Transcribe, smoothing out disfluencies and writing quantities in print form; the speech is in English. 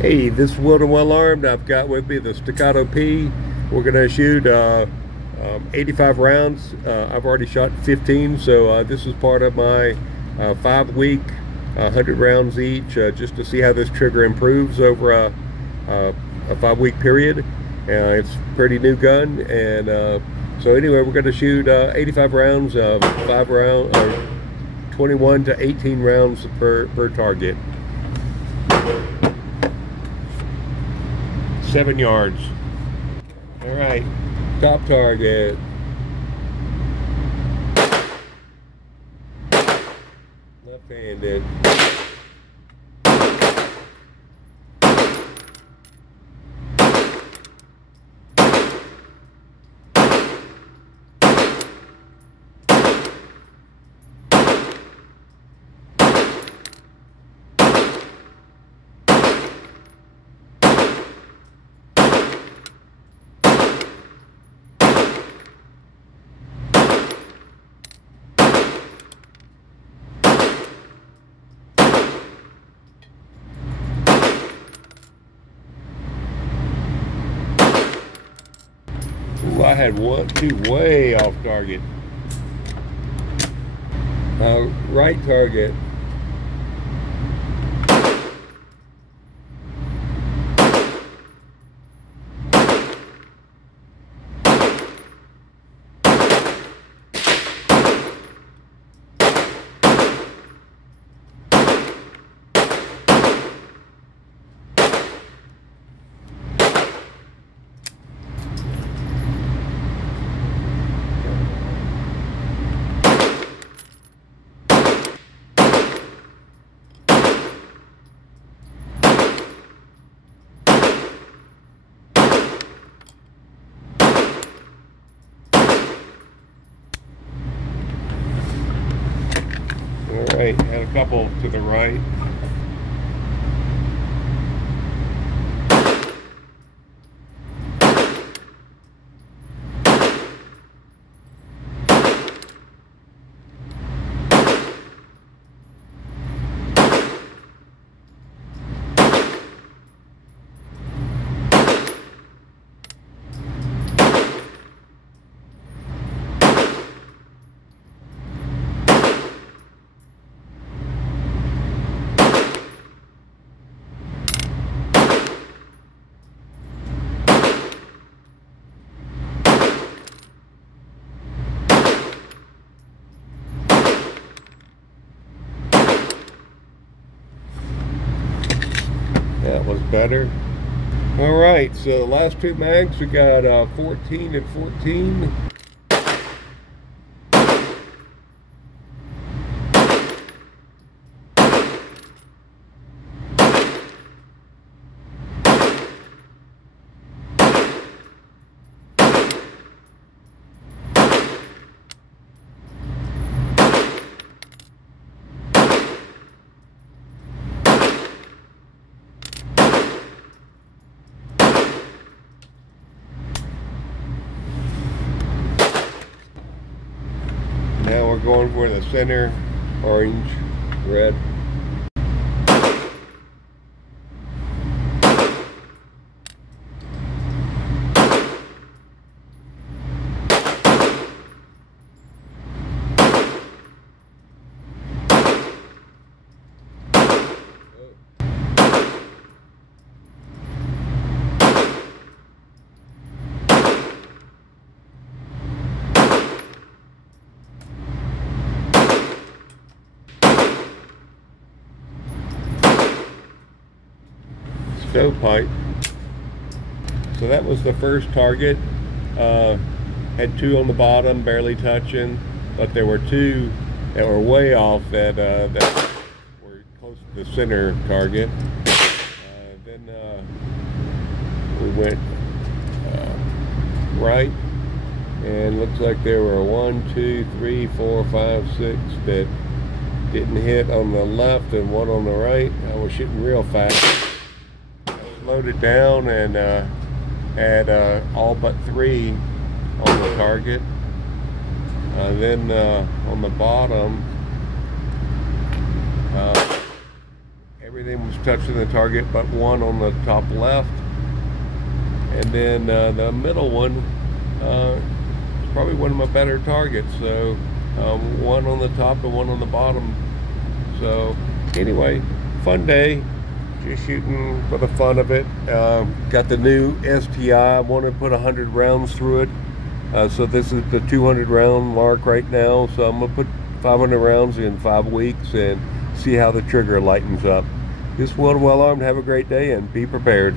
Hey, this is Will and Well Armed. I've got with me the Staccato P. We're going to shoot 85 rounds. I've already shot 15, so this is part of my 5-week, 100 rounds each, just to see how this trigger improves over a 5-week period. It's a pretty new gun, and so anyway, we're going to shoot 85 rounds, 21 to 18 rounds per target. 7 yards. All right, top target. Left-handed. Ooh, I had 2 way off target. Right target. All right, had a couple to the right. That was better. All right, so the last 2 mags, we got 14 and 14. Now we're going for the center, orange, red. Stovepipe. So that was the first target. Had 2 on the bottom, barely touching, but there were 2 that were way off that were close to the center target. Then we went right, and looks like there were 1, 2, 3, 4, 5, 6 that didn't hit on the left and 1 on the right. I was shooting real fast. Loaded down and had all but 3 on the target. Then on the bottom, everything Everything was touching the target but one on the top left. And then the middle one is probably one of my better targets. So one on the top and one on the bottom. So anyway, fun day. Just shooting for the fun of it. Got the new STI. I want to put 100 rounds through it. So this is the 200 round mark right now. So I'm going to put 500 rounds in 5 weeks and see how the trigger lightens up. This is well armed. Have a great day and be prepared.